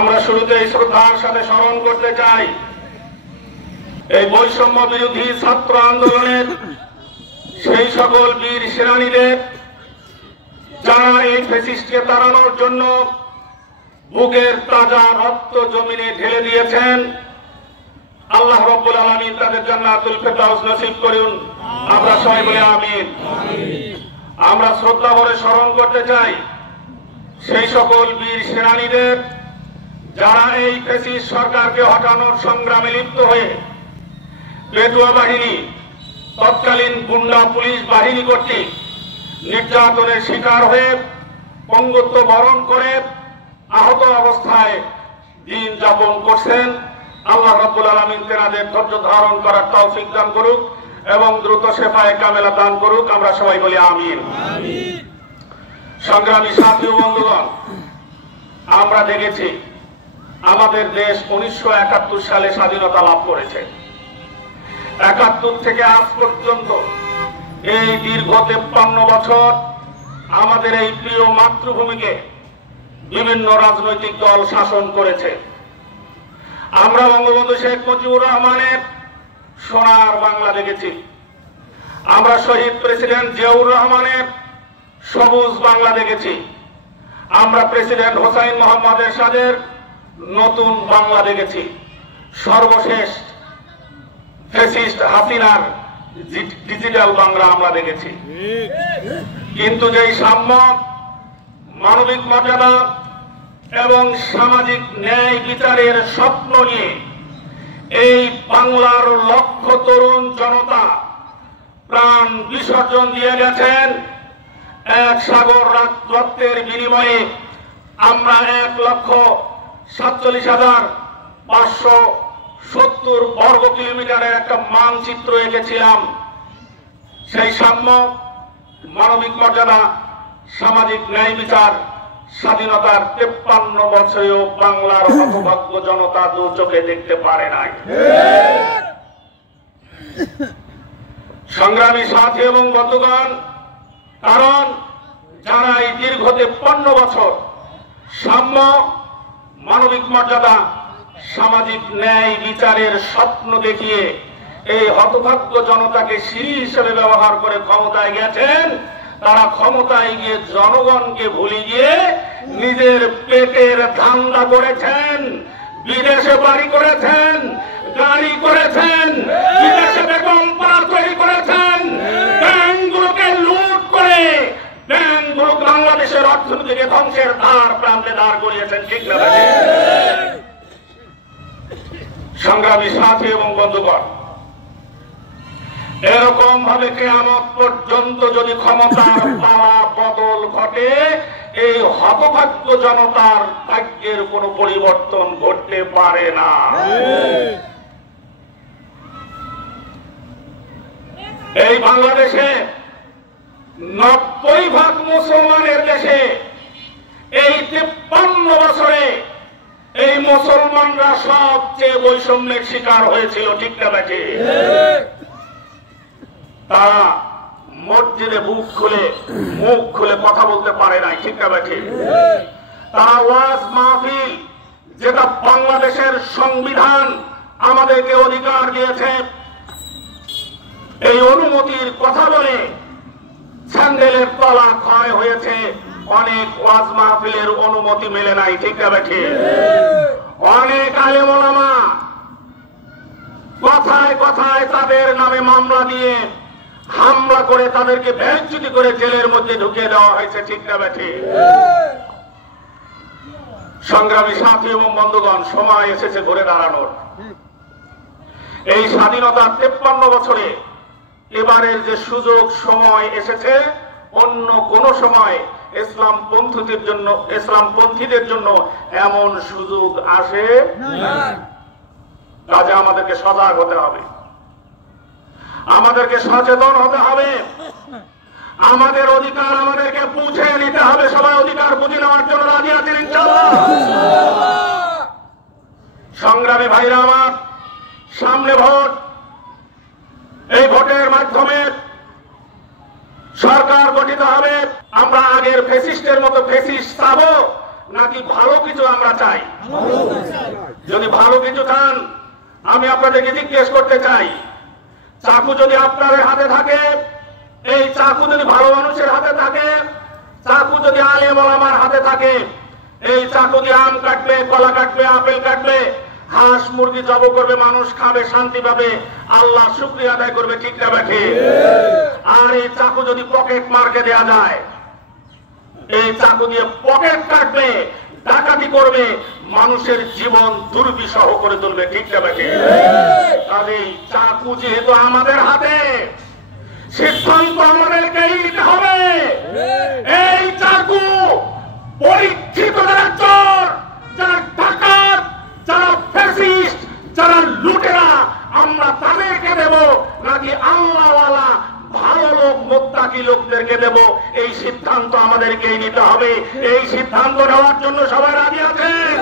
আমরা শুরুতেই শ্রদ্ধার সাথে স্মরণ করতে চাই এই বৈষম্য বিরোধী ছাত্র আন্দোলনের সেই সকল বীর সেনানীদের যারা এই ফ্যাসিস্টকে তাড়ানোর জন্য বুকের তাজা রক্ত জমিনে ঢেলে দিয়েছেন। আল্লাহ রাব্বুল আলামিন তাদের জান্নাতুল ফেরদাউস নসিব করুন। আমরা সবাই বলি আমিন। আমরা শ্রদ্ধা ভরে স্মরণ করতে চাই সেই সকল বীর সেনানীদের যারা এই ফ্যাসিস্ট সরকারকে হটানোর সংগ্রামে লিপ্ত হয়ে পেটুয়া বাহিনী, তৎকালীন গুন্ডা পুলিশ বাহিনী কর্তৃক নির্যাতনের শিকার হয়ে পঙ্গুত্ব বরণ করে আহত অবস্থায় দিন যাপন করছেন। আল্লাহ রাব্বুল আলামিন তেনাদের ধৈর্য ধারণ করার তৌফিক দান করুক এবং দ্রুত শেফায়ে কামেলা দান করুক। আমরা সবাই বলি আমিন। সংগ্রামী সাথী ও বন্ধুগণ, আমরা দেখেছি আমাদের দেশ 1971 সালে স্বাধীনতা লাভ করেছে। 71 থেকে আজ পর্যন্ত এই দীর্ঘ 53 বছর আমাদের এই প্রিয় মাতৃভূমিকে বিভিন্ন রাজনৈতিক দল শাসন করেছে। আমরা বঙ্গবন্ধু শেখ মুজিবুর রহমানের সোনার বাংলা দেখেছি, আমরা শহীদ প্রেসিডেন্ট জিয়াউর রহমানের সবুজ বাংলা দেখেছি, আমরা প্রেসিডেন্ট হোসাইন মোহাম্মদ এরশাদের নতুন বাংলা দেখেছি, সর্বশেষ ফ্যাসিস্ট হাসিনার ডিজিটাল বাংলা আমরা দেখেছি। কিন্তু যেই সাম্য, মানবিক মর্যাদা এবং সামাজিক ন্যায় বিচারের স্বপ্ন নিয়ে এই বাংলার লক্ষ তরুণ জনতা প্রাণ বিসর্জন দিয়ে গেছেন, এক সাগর রক্তের বিনিময়ে আমরা 1,47,570 বর্গ কিলোমিটারের একটা মানচিত্র এঁকেছিলাম। সেই সাম্য, মানবিক মর্যাদা, সামাজিক ন্যায় বিচার, স্বাধীনতার 53 বছরেও বাংলার হতভাগ্য জনতা দু চোখে দেখতে পারে নাই। সংগ্রামী সাথী এবং বন্ধুগণ, কারণ যারা এই দীর্ঘ 53 বছর সাম্য, মানবিক মর্যাদা, সামাজিক ন্যায় বিচারের স্বপ্ন দেখিয়ে এই হতভাগ্য জনতাকে সিঁড়ি হিসেবে ব্যবহার করে ক্ষমতায় গেছেন, তারা ক্ষমতায় গিয়ে জনগণকে ভুলে গিয়ে নিজের পেটের ধান্দা করেছেন, বিদেশে বাড়ি করেছেন, গাড়ি করেছেন, বিদেশে বেগম পাড়া তৈরি করেছেন, ব্যাংকগুলোকে লুট করে ব্যাংকগুলো বাংলাদেশের অর্থনীতিকে ধ্বংসের ধার প্রান্তে দাঁড় করিয়েছেন। ঠিক না? সংগ্রামী সাথী এবং বন্ধুগণ, এরকম ভাবে কিয়ামত পর্যন্ত যদি ক্ষমতার পালা বদল ঘটে, এই হতভাগ্য জনতার ভাগ্যের কোনো পরিবর্তন ঘটতে পারে না। এই বাংলাদেশে 90% মুসলমানের দেশে এই 53 বছরে এই মুসলমানরা সবচেয়ে বৈষম্যের শিকার হয়েছিল। ঠিক না বেঠে? তারা মসজিদে মুখ খুলে কথা বলতে পারে নাই। ঠিক না বেঠে? তারা ওয়াজ মাহফিল, যেটা বাংলাদেশের সংবিধান আমাদেরকে অধিকার দিয়েছে, এই অনুমতির কথা বলে স্যান্ডেলের তলা ক্ষয় হয়েছে, অনেক ওয়াজ মাহফিলের অনুমতি মেলে নাই। ঠিক না বেঠে? অনেক আলেম ওলামা কথায় কথায় তাদের নামে মামলা দিয়ে হামলা করে তাদেরকে বেইজ্জতি করে জেলের মধ্যে ঢুকিয়ে দেওয়া হয়েছে। ঠিক না বেঠে? সংগ্রামী সাথী এবং বন্ধুগণ, সময় এসেছে ঘুরে দাঁড়ানোর। এই স্বাধীনতার 53 বছরে এবারের যে সুযোগ সময় এসেছে, অন্য কোন সময় ইসলামপন্থীদের জন্য এমন সুযোগ আসে না। কাজে আমাদেরকে সজাগ হতে হবে, আমাদেরকে সচেতন হতে হবে, আমাদের অধিকার আমাদেরকে বুঝে নিতে হবে। সবাই অধিকার বুঝে নেওয়ার জন্য রাজি আছেন ইনশাআল্লাহ? সংগ্রামী ভাইরা আমার, সামনে ভোট। এই ভোটের মাধ্যমে সরকার গঠিত হবে। আমরা আগের ফ্যাসিস্টের মতো ফ্যাসিস্ট চাবো, নাকি ভালো কিছু আমরা চাই? যদি ভালো কিছু চান, আমি আপনাদেরকে জিজ্ঞেস করতে চাই, চাকু যদি আপনাদের হাতে থাকে, এই চাকু যদি ভালো মানুষের হাতে থাকে, চাকু যদি আলেম ওলামার হাতে থাকে, এই চাকু দিয়ে আম কাটবে, কলা কাটবে, আপেল কাটবে, হাঁস মুরগি জব করবে, মানুষ খাবে, শান্তি পাবে, আল্লাহ শুকরিয়া আদায় করবে, ঠিক না ব্যাঠে? আর এই চাকু যদি পকেট মার্কে দেয়া যায়, এই চাকু দিয়ে পকেট কাটবে, ডাকাতি করবে, মানুষের জীবন দুর্বিষহ করে তুলবে, ঠিক না ব্যাঠে? কাজেই চাকু যেহেতু আমাদের হাতে, সিদ্ধান্ত আমাদেরকেই নিতে হবে। এই চাকু পরীক্ষিত যারা চোর, যারা ডাকাত, যারা ফ্যাসিস্ট, যারা লুটেরা, আমরা তাদেরকে দেব নাকি আল্লাহওয়ালা ভালো লোক মুত্তাকি লোকদেরকে দেব? এই সিদ্ধান্ত আমাদেরকেই নিতে হবে। এই সিদ্ধান্ত নেওয়ার জন্য সবাই রাজি আছেন?